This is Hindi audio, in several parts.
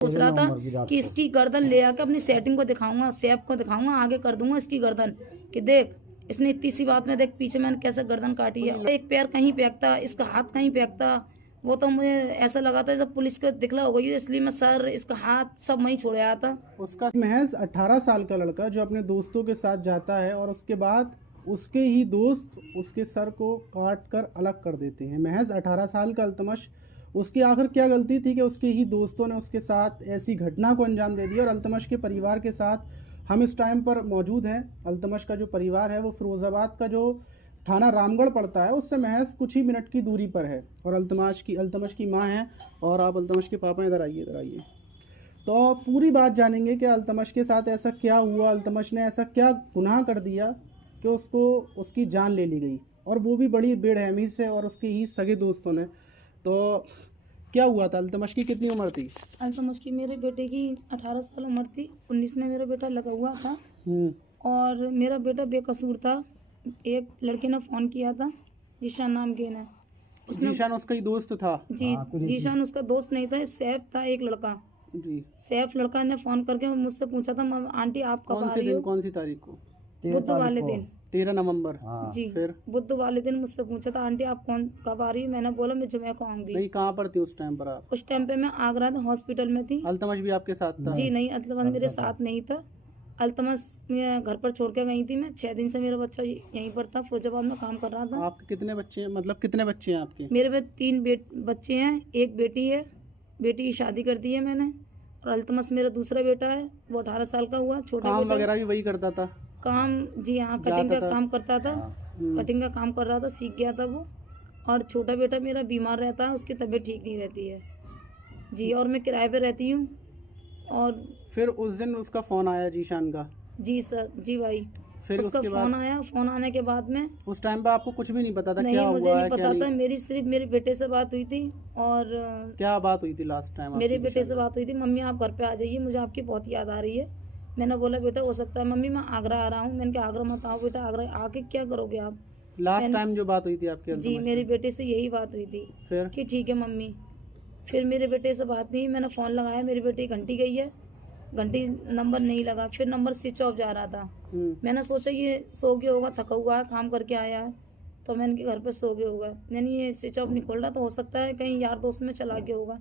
सोच रहा था कि इसकी गर्दन ले आके अपनी सेटिंग को दिखाऊंगा, सैफ को दिखाऊंगा, आगे कर दूंगा इसकी गर्दन कि देख इसने इतनी सी बात में देख पीछे मैंने कैसे गर्दन काटी है। एक पैर कहीं फेंकता, इसका हाथ कहीं फेंकता, वो तो मुझे ऐसा लगा था जब पुलिस को दिखला हो गई, इसलिए मैं सर इसका हाथ सब वहीं छोड़ आया था। उसका महज 18 साल का लड़का जो अपने दोस्तों के साथ जाता है और उसके बाद उसके ही दोस्त उसके सर को काट कर अलग कर देते हैं। महज 18 साल का अल्तमश, उसकी आखिर क्या गलती थी कि उसके ही दोस्तों ने उसके साथ ऐसी घटना को अंजाम दे दिया। और अल्तमश के परिवार के साथ हम इस टाइम पर मौजूद हैं। अल्तमश का जो परिवार है वो फिरोज़ाबाद का जो थाना रामगढ़ पड़ता है उससे महज कुछ ही मिनट की दूरी पर है। और अल्तमश की माँ हैं और आप अल्तमश के पापा इधर आइए। तो पूरी बात जानेंगे कि अल्तमश के साथ ऐसा क्या हुआ, अल्तमश ने ऐसा क्या गुनाह कर दिया कि उसको उसकी जान ले ली गई, और वो भी बड़ी बेरहमी से और उसके ही सगे दोस्तों ने। तो क्या हुआ था? अल्तमश की कितनी उम्र थी? अल्तमश की मेरे बेटे की 18 साल उम्र थी। 19 में मेरा बेटा लगा हुआ था और मेरा बेटा बेकसूर था। एक लड़के ने फ़ोन किया था, जीशान नाम के ने। जीशान उसका ही दोस्त था? जी, जीशान उसका दोस्त नहीं था, सैफ था एक लड़का जी। सैफ लड़का ने फ़ोन करके मुझसे पूछा था आंटी आप कब आ रही हो? कौन सी तारीख को? बुध वाले दिन, 13 नवंबर। जी। फिर बुध वाले दिन मुझसे पूछा था आंटी आप कब आ रही हो? मैंने बोला मैं जुमे को आऊंगी। नहीं, कहाँ पर थी उस टाइम पर आप? उस टाइम पे मैं आगरा हॉस्पिटल में थी। अल्तमश भी आपके साथ था? जी नहीं, अल्तमश मेरे साथ नहीं था। अल्तमस मैं घर पर छोड़ के गई थी। मैं 6 दिन से मेरा बच्चा यहीं पर था, फिरोजाबाद में काम कर रहा था। आपके कितने बच्चे हैं, मतलब कितने बच्चे हैं आपके? मेरे में 3 बच्चे हैं, एक बेटी है, बेटी की शादी कर दी है मैंने। और अल्तमस मेरा दूसरा बेटा है, वो 18 साल का हुआ, छोटा काम बेटा। वगैरह भी वही करता था? काम जी हाँ, कटिंग का काम करता था। कटिंग का काम कर रहा था, सीख गया था वो। और छोटा बेटा मेरा बीमार रहता है, उसकी तबीयत ठीक नहीं रहती है जी। और मैं किराए पे रहती हूँ। और फिर उस दिन उसका फ़ोन आया जीशान का? जी सर, जी भाई। फिर उसका फ़ोन आया, फ़ोन आने के बाद में उस टाइम पे आपको कुछ भी नहीं पता था? नहीं, क्या हुआ मुझे नहीं है, पता क्या था। नहीं? मेरी सिर्फ मेरे बेटे से बात हुई थी। और क्या बात हुई थी लास्ट टाइम? मेरे बेटे से बात हुई थी, मम्मी आप घर पे आ जाइए, मुझे आपकी बहुत याद आ रही है। मैंने बोला बेटा हो सकता है मम्मी मैं आगरा आ रहा हूँ। मैंने कहा आगरा मत आओ बेटा, आगरा आके क्या करोगे आप? लास्ट टाइम जो बात हुई थी आपके? जी, मेरे बेटे से यही बात हुई थी। फिर कि ठीक है मम्मी। फिर मेरे बेटे से बात नहीं, मैंने फ़ोन लगाया, मेरी बेटी घंटी गई है, घंटी नंबर नहीं लगा, फिर नंबर स्विच ऑफ जा रहा था। मैंने सोचा ये सो गया होगा, थका हुआ है, काम करके आया है, तो मैंने कि घर पे सो गया होगा। मैंने ये स्विच ऑफ नहीं खोल रहा, तो हो सकता है कहीं यार दोस्त में चला गया होगा।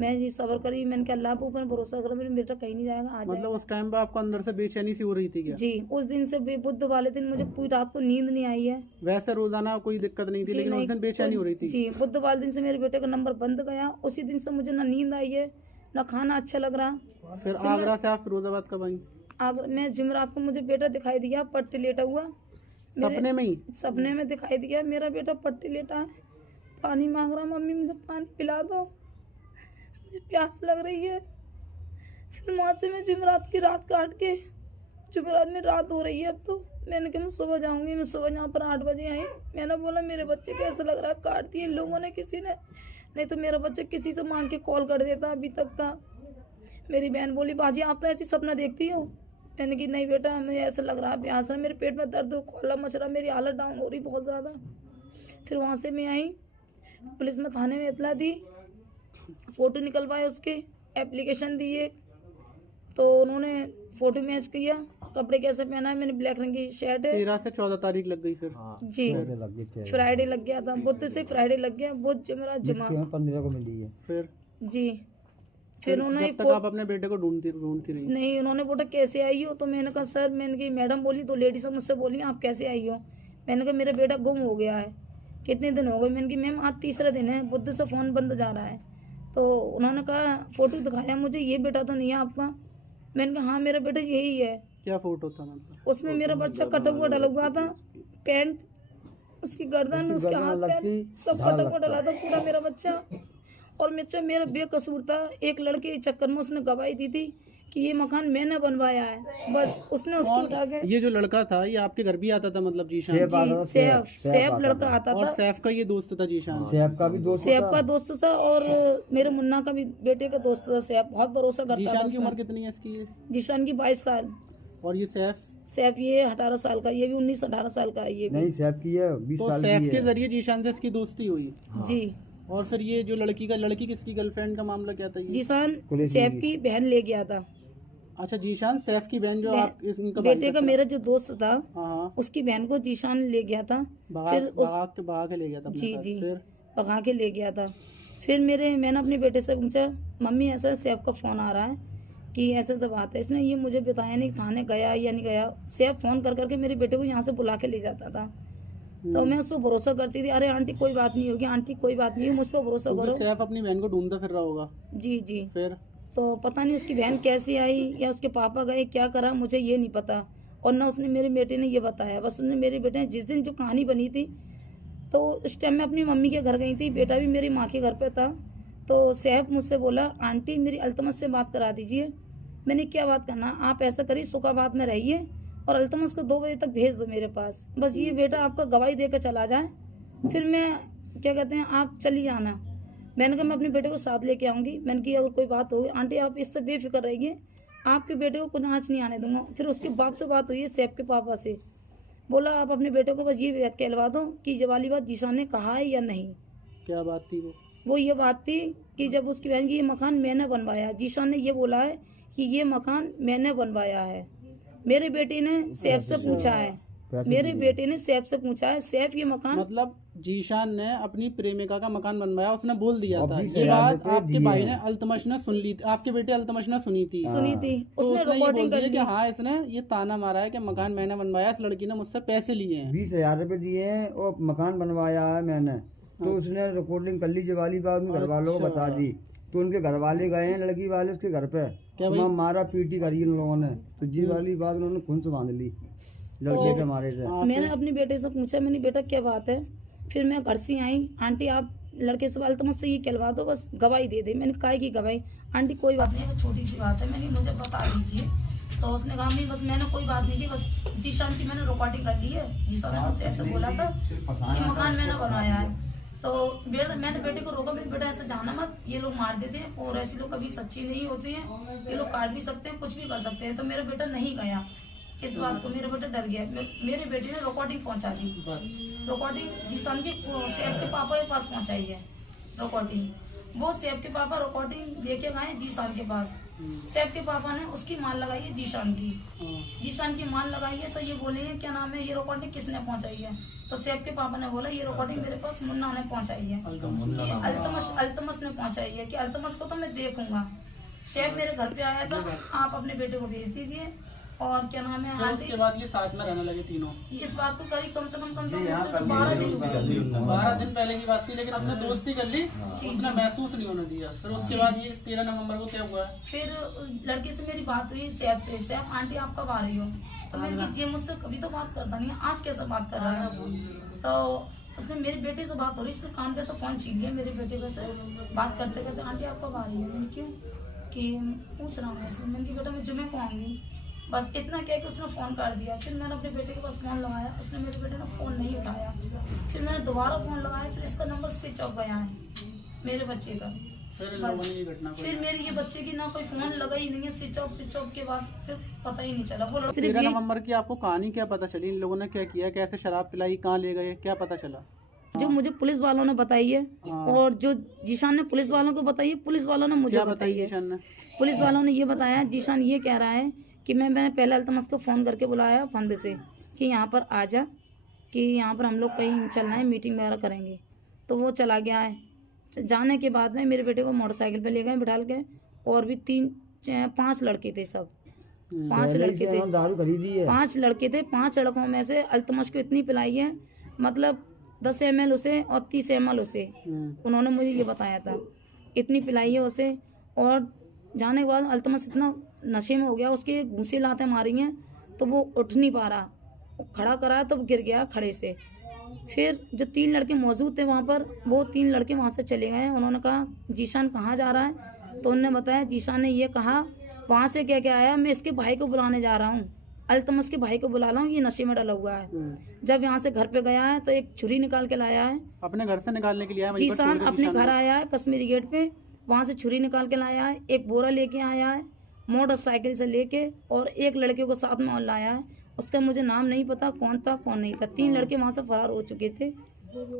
मैं जी सब्र करी, मैंने कहा अल्लाह के ऊपर भरोसा करो, मेरा बेटा कहीं नहीं जाएगा, आ जाएगा। मतलब उस टाइम पे आपको अंदर से बेचैनी सी हो रही थी क्या? जी, उस दिन से बुध वाले दिन मुझे पूरी रात को नींद नहीं आई है। वैसे रोजाना कोई दिक्कत नहीं थी, लेकिन उस दिन बेचैनी हो रही थी? जी, बुध वाले दिन से मेरे बेटे का नंबर बंद गया। उसी दिन से मुझे ना नींद आई है, ना खाना अच्छा लग रहा। फिर आगरा से आप फिरोजाबाद कब आई? आगरा मैं जुमेरात को मुझे बेटा दिखाई दिया पट्टी लेटा हुआ। सपने में ही? सपने में दिखाई दिया मेरा बेटा पट्टी लेटा है, पानी मांग रहा, मम्मी मुझे पानी पिला दो, मुझे प्यास लग रही है। फिर वहाँ से मैं जुमेरात की रात काट के, जुमेरात में रात हो रही है अब तो, मैंने कहा मैं सुबह जाऊंगी। मैं सुबह यहाँ पर 8 बजे आई। मैंने बोला मेरे बच्चे को ऐसा लग रहा है काट दिए इन लोगों ने किसी ने, नहीं तो मेरा बच्चा किसी से मांग के कॉल कर देता अभी तक का। मेरी बहन बोली बाजी आप तो ऐसी सपना देखती हो? मैंने कि नहीं बेटा मुझे ऐसा लग रहा है प्यास है, मेरे पेट में दर्द, खोला मच रहा, मेरी हालत डाउन हो रही बहुत ज़्यादा। फिर वहाँ से मैं आई, पुलिस में थाने में इतला दी, फ़ोटो निकलवाए, उसके एप्लीकेशन दिए, तो उन्होंने फ़ोटो मैच किया। कपड़े कैसे पहना है, मैंने ब्लैक रंग की शर्ट है। 13 से 14 तारीख लग गई? फिर जी, फ्राइडे लग गया था, बुध से फ्राइडे लग गया, बुध जुमेरात जुमा 15 को मिली है। फिर जी, फिर उन्होंने जब तक आप अपने बेटे को ढूंढती रही? नहीं, उन्होंने बोला कैसे आई हो, तो मैंने कहा सर, मैंने कहा मैडम बोली, तो लेडीज मुझसे बोली आप कैसे आई हो? मैंने कहा मेरा बेटा गुम हो गया है। कितने दिन हो गए? मैंने कहा मैम आज 3रा दिन है, बुध से फ़ोन बंद जा रहा है। तो उन्होंने कहा फ़ोटो दिखाया मुझे, ये बेटा तो नहीं है आपका? मैंने कहा हाँ मेरा बेटा यही है। क्या फोटो था मतलब? उसमें मेरा बच्चा कटा हुआ डला हुआ था, पैंट, उसकी गर्दन, उसके हाथ पैर सब कटा हुआ डला था पूरा मेरा बच्चा। और मेरा बेकसूर था। एक लड़के के चक्कर में उसने गवाही दी थी कि ये मकान मैंने बनवाया है, बस उसने उसको उठा के। ये जो लड़का था ये आपके घर भी आता था मतलब जीशान? जी, सैफ लड़का आता था। और सैफ का ये दोस्त था जीशान? सैफ का भी दोस्त सैफ का दोस्त था, और मेरे मुन्ना का भी बेटे का दोस्त था। सैफ बहुत भरोसा करता था। जीशान की उम्र कितनी है इसकी? जीशान की 22 साल। और ये सैफ ये 18 साल का, ये भी 19-18 साल का है ये भी। नहीं, सैफ की है 20 तो साल की सैफ है। के जरिए जीशान से इसकी दोस्ती हुई? जी, और फिर ये जो लड़की किसकी गर्लफ्रेंड का मामला क्या था ये? जीशान कुलैशी सैफ की। की बहन ले गया था। अच्छा, जीशान सैफ की बहन जो बहन- आप इनका बेटे का मेरा जो दोस्त था हाँ हाँ, उसकी बहन को जीशान ले गया था। फिर उस भगा के ले गया था अपने जी साथ। जी फिर भगा के ले गया था। फिर मैंने अपने बेटे से पूछा, मम्मी ऐसा सैफ का फ़ोन आ रहा है कि ऐसे सब बात है। इसने ये मुझे बताया नहीं थाने गया या नहीं गया। सैफ फ़ोन कर करके मेरे बेटे को यहाँ से बुला के ले जाता था। तो मैं उस पर भरोसा करती थी, अरे आंटी कोई बात नहीं होगी, आंटी कोई बात नहीं है, मुझ पर भरोसा तो करो। सैफ अपनी बहन को ढूंढता फिर रहा होगा। जी जी। फिर तो पता नहीं उसकी बहन कैसे आई या उसके पापा गए क्या करा, मुझे ये नहीं पता। और ना उसने मेरे बेटे ने ये बताया, बस उसने मेरे बेटे ने जिस दिन जो कहानी बनी थी तो उस टाइम मैं अपनी मम्मी के घर गई थी, बेटा भी मेरी माँ के घर पे था। तो सैफ मुझसे बोला, आंटी मेरी अल्तमस से बात करा दीजिए। मैंने क्या बात करना, आप ऐसा करिए सुखाबाद में रहिए और अल्तमस को 2 बजे तक भेज दो मेरे पास, बस ये बेटा आपका गवाही दे कर चला जाए, फिर मैं क्या कहते हैं आप चली जाना। मैंने कहा मैं अपने बेटे को साथ लेके आऊँगी। मैंने कहा अगर कोई बात होगी आंटी आप इससे बेफिक्र रहिए, आपके बेटे को कुछ आँच नहीं आने दूंगा। फिर उसके बाप से बात हुई है, सैफ के पापा से, बोला आप अपने बेटे को बस ये कहलवा दो कि ये वाली बात जीशान ने कहा है या नहीं। क्या बात थी वो ये बात थी कि जब उसकी बहन की ये मकान मैंने बनवाया, जीशान ने ये बोला है कि ये मकान मैंने बनवाया है। मेरे बेटे ने सैफ से पूछा है, मेरे बेटे ने सैफ से पूछा है, सैफ ये मकान मतलब जीशान ने अपनी प्रेमिका का मकान बनवाया, उसने बोल दिया था। अभी ये से बात रुपए आपके दिए भाई हैं। ने अल्तमश ने सुन ली थी, आपके बेटे अल्तमश ने सुनी थी। सुनी थी, तो उसने उसने ये बोल रिकॉर्डिंग कर दिया ली। कि हाँ इसने ये ताना मारा है कि मकान मैंने बनवाया, इस लड़की ने मुझसे पैसे लिए हैं। 20,000 रुपए दिए हैं और मकान बनवाया है मैंने। तो उसने रिकॉर्डिंग कर ली, जो वाली बात उनके घर वालों को बता दी। तो उनके घर वाले गए हैं लड़की वाले उसके घर पे, क्या भाई? वहाँ मारा पीटी करी इन लोगों ने। तो जी वाली बात उन्होंने खून से बांध ली लड़के के मारे से। मैंने अपने बेटे से पूछा, मैंने बेटा क्या बात है। फिर मैं घर से आई, आंटी आप लड़के से अल्तमस से ये कहलवा दो, बस गवाही दे दे। मैंने कहा की गवाही, आंटी कोई बात नहीं, वो छोटी सी बात है, मैंने मुझे बता दीजिए। तो उसने कहा नहीं बस मैंने कोई बात नहीं की, बस जीशान की मैंने रिकॉर्डिंग कर ली है, जीशान ने मुझसे ऐसे बोला था कि मकान मैंने बनवाया है। तो मैंने बेटे को रोका, मेरे बेटा ऐसे जाना मत, ये लोग मार देते हैं और ऐसे लोग कभी सच्चे नहीं होते हैं, ये लोग काट भी सकते हैं, कुछ भी कर सकते हैं। तो मेरा बेटा नहीं गया, इस बात को मेरा बेटा डर गया। मेरे बेटे ने रिकॉर्डिंग पहुंचा दी, रिकॉर्डिंग जीशान के सैफ के पापा के पास पहुंचाई है रिकॉर्डिंग। वो सैफ के पापा रिकॉर्डिंग लेके गए जीशान के पास। सैफ के पापा ने उसकी मान लगाई है जीशान की, जीशान की मान लगाई है। तो ये बोलेंगे क्या नाम है, ये रिकॉर्डिंग किसने पहुंचाई है। तो सैफ के पापा ने बोला ये रिकॉर्डिंग मेरे पास मुन्ना ने पहुंचाई है, कि अल्तमस ने पहुंचाई है, कि अल्तमस को तो मैं देखूंगा। सैफ मेरे घर पे आया था, आप अपने बेटे को भेज दीजिए। और क्या नाम है, फिर उसके बाद ये साथ में रहने लगे तीनों। इस बात को करीब कम से कम मुश्किल से 12 दिन हुए। 12 दिन पहले की बात थी, लेकिन उसने दोस्ती कर ली, उसने महसूस नहीं होने दिया। फिर उसके बाद ये 13 नवंबर को क्या हुआ है? फिर लड़के से मेरी बात हुई सैफ से, सैफ आंटी आप कब आ रही हो। तो मैंने कहा ये मुझसे कभी तो बात करता नहीं है, आज कैसे बात कर रहा है। तो उसने मेरे बेटे से बात हो रही, इसने कान पे से फोन छीन लिया मेरे बेटे पे से, बात करते करते आंटी आप कब आ रही हो। मैंने क्यों कि पूछ रहा हूँ ऐसे। मैंने कहा बेटा मैं जुम्मे को आऊँगी, बस इतना क्या कि उसने फ़ोन कर दिया। फिर मैंने अपने बेटे के पास फ़ोन लगाया, उसने मेरे बेटे ने फ़ोन नहीं उठाया। फिर मैंने दोबारा फ़ोन लगाया, फिर इसका नंबर स्विच ऑफ गया है मेरे बच्चे का। फिर इन बस लोगों ने ये घटना को फिर मेरे ये बच्चे की ना कोई फ़ोन लगा ही नहीं है, स्विच ऑफ के बाद फिर पता ही नहीं चला। वो 13 नवंबर की आपको कहानी क्या पता चली? इन लोगों ने क्या किया, कैसे शराब पिलाई, कहाँ ले गए, क्या पता चला? जो मुझे पुलिस वालों ने बताई है और जो जीशान ने पुलिस वालों को बताई है, पुलिस वालों ने मुझे क्या बताई है। जीशान ने? पुलिस वालों ने ये बताया, जीशान ये कह रहा है कि मैंने पहले अल्तमस को फ़ोन करके बुलाया फंदे से कि यहाँ पर आ जा, कि यहाँ पर हम लोग कहीं चलना है, मीटिंग वगैरह करेंगे। तो वो चला गया है। जाने के बाद में मेरे बेटे को मोटरसाइकिल पे ले गए बिठा के, और भी 5 लड़के थे, सब 5 लड़के थे, दारू खरीदी है। 5 लड़के थे। 5 लड़कों में से अल्तमश को इतनी पिलाई है, मतलब 10 ml उसे और 30 ml उसे, उन्होंने मुझे ये बताया था, इतनी पिलाई है उसे। और जाने के बाद अल्तमश इतना नशे में हो गया, उसके घूंसे लाते मारी हैं तो वो उठ नहीं पा रहा, खड़ा कराया तो गिर गया खड़े से। फिर जो 3 लड़के मौजूद थे वहाँ पर, वो 3 लड़के वहाँ से चले गए। उन्होंने कहा जीशान कहाँ जा रहा है, तो उन्होंने बताया जीशान ने ये कहा वहाँ से क्या क्या आया, मैं इसके भाई को बुलाने जा रहा हूँ, अल्तमस के भाई को बुला रहा हूँ, ये नशे में डला हुआ है। जब यहाँ से घर पे गया है तो एक छुरी निकाल के लाया है, अपने घर से निकालने के लिए आया, वहीं पर जीशान छोड़ के अपने जीशान घर ने- आया है कश्मीरी गेट पे, वहाँ से छुरी निकाल के लाया है, एक बोरा लेके आया है मोटरसाइकिल से लेके, और एक लड़के को साथ में और लाया है। उसका मुझे नाम नहीं पता कौन था कौन नहीं था। 3 लड़के वहाँ से फरार हो चुके थे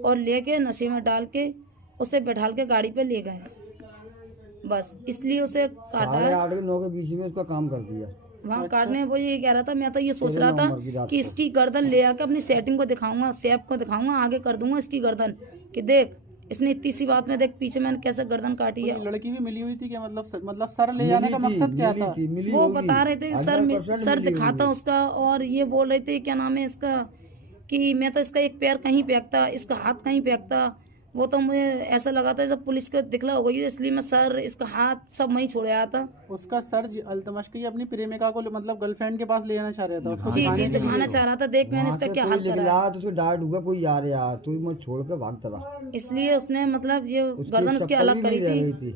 और लेके नशे में डाल के उसे बैठाल के गाड़ी पे ले गए, बस इसलिए उसे काटा है। 8:30 9 के बीच में उसका काम कर दिया। वहाँ काटने वो ये कह रहा था, मैं तो ये सोच रहा था नवंबर की रात कि इसकी गर्दन ले आकर अपनी सेटिंग को दिखाऊंगा, शेप को दिखाऊंगा, आगे कर दूंगा इसकी गर्दन कि देख इसने इतनी सी बात में देख पीछे मैंने कैसे गर्दन काटी है। कोई लड़की भी मिली हुई थी क्या? मतलब सर ले जाने का मकसद क्या था? वो बता रहे थे सर दिखाता उसका, और ये बोल रहे थे क्या नाम है इसका कि मैं तो इसका एक पैर कहीं फेंकता, इसका हाथ कहीं फेंकता। वो तो मुझे ऐसा लगा था जब पुलिस को दिखला हो गई, इसलिए मैं सर इसका हाथ सब वहीं छोड़ आया था। उसका सर अल्तमश की अपनी प्रेमिका को मतलब गर्लफ्रेंड के पास ले जाना चाह रहा था उसको जी दिखाने जी के लिए। दिखाना चाह रहा था, देख मैंने इसका क्या हाल करा है। तो उसको डांट हुआ कोई यार यार तू मुझे छोड़ के भाग चला, इसलिए उसने मतलब ये गर्दन उसकी अलग करी थी।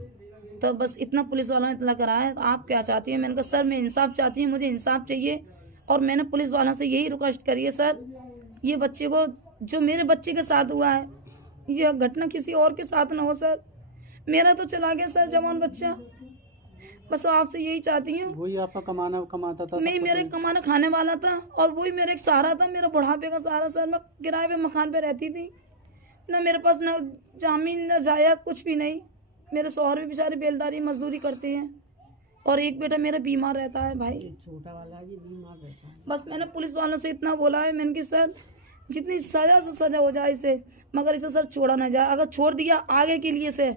तो बस इतना पुलिस वालों ने इतना करा है। तो आप क्या चाहती हैं? मैंने कहा सर मैं इंसाफ चाहती हूँ, मुझे इंसाफ चाहिए। और मैंने पुलिस वालों से यही रिक्वेस्ट करी है, सर ये बच्चे को, जो मेरे बच्चे के साथ हुआ है, यह घटना किसी और के साथ ना हो सर। मेरा तो चला गया सर जवान बच्चा, बस आपसे यही चाहती हूँ। वही आपका कमाता था, मैं मेरे कमाना खाने वाला था और वही मेरा एक सहारा था, मेरा बुढ़ापे का सहारा। सर मैं किराए पे मकान पे रहती थी, ना मेरे पास ना जमीन ना जायदाद कुछ भी नहीं। मेरे शौहर भी बेचारे बेलदारी मजदूरी करते हैं और एक बेटा मेरा बीमार रहता है भाई, छोटा वाला जी बीमार रहता है। बस मैंने पुलिस वालों से इतना बोला है, मैंने कि सर जितनी सजा से सजा हो जाए इसे, मगर इसे सर छोड़ा ना जाए। अगर छोड़ दिया आगे के लिए से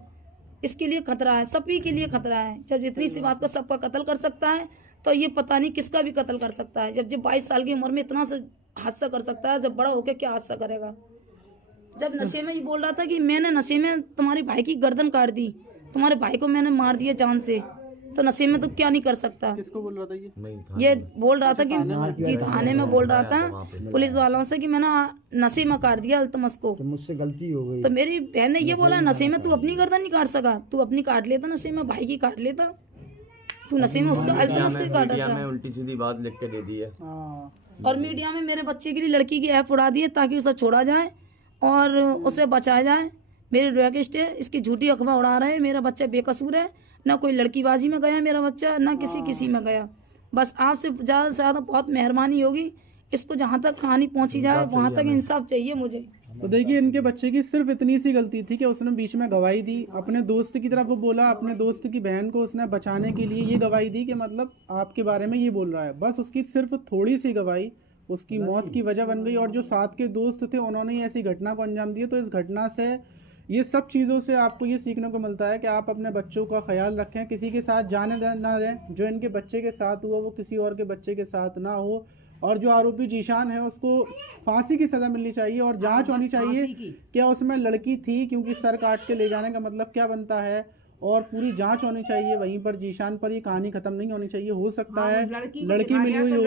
इसके लिए खतरा है, सभी के लिए खतरा है। जब जितनी सी बात को सबका कत्ल कर सकता है तो ये पता नहीं किसका भी कत्ल कर सकता है। जब 22 साल की उम्र में इतना से हादसा कर सकता है, जब बड़ा होकर क्या हादसा करेगा। जब नशे में ये बोल रहा था कि मैंने नशे में तुम्हारे भाई की गर्दन काट दी, तुम्हारे भाई को मैंने मार दिया जान से, तो नशे में तो क्या नहीं कर सकता। किसको बोल रहा था ये बोल रहा था कि जी थाने में बोल रहा था पुलिस वालों से कि मैंने नशे में काट दिया अल्तमश को, तो मुझसे गलती हो गई। तो मेरी बहन ने ये बोला नशे में तू अपनी गर्दन नहीं काट सका, तू अपनी काट लेता, नशे में भाई की काट लेता, तू नशे में उसका अल्तमश को काटा था। उल्टी सीधी बात लिख के दे दी है। और मीडिया में मेरे बच्चे के लिए लड़की की ऐप उड़ा दी है ताकि उसे छोड़ा जाए और उसे बचाया जाए। मेरी रिक्वेस्ट है, इसकी झूठी अफवाह उड़ा रहे हैं, मेरा बच्चा बेकसूर है, ना कोई लड़कीबाजी में गया मेरा बच्चा, ना किसी में गया। बस आपसे ज़्यादा से ज़्यादा बहुत मेहरबानी होगी, इसको जहाँ तक कहानी पहुँची जाए वहाँ तक इंसाफ चाहिए मुझे। तो देखिए इनके बच्चे की सिर्फ इतनी सी गलती थी कि उसने बीच में गवाही दी, अपने दोस्त की तरफ वो बोला, अपने दोस्त की बहन को उसने बचाने के लिए ये गवाही दी कि मतलब आपके बारे में ये बोल रहा है। बस उसकी सिर्फ थोड़ी सी गवाही उसकी मौत की वजह बन गई। और जो साथ के दोस्त थे उन्होंने ही ऐसी घटना को अंजाम दिया। तो इस घटना से ये सब चीज़ों से आपको ये सीखने को मिलता है कि आप अपने बच्चों का ख्याल रखें, किसी के साथ जाने ना दें। जो इनके बच्चे के साथ हुआ वो किसी और के बच्चे के साथ ना हो। और जो आरोपी जीशान है उसको फांसी की सज़ा मिलनी चाहिए और जांच होनी चाहिए क्या उसमें लड़की थी, क्योंकि सर काट के ले जाने का मतलब क्या बनता है। और पूरी जांच होनी चाहिए, वहीं पर जीशान पर ये कहानी ख़त्म नहीं होनी चाहिए। हो सकता है लड़की मिली हुई हो,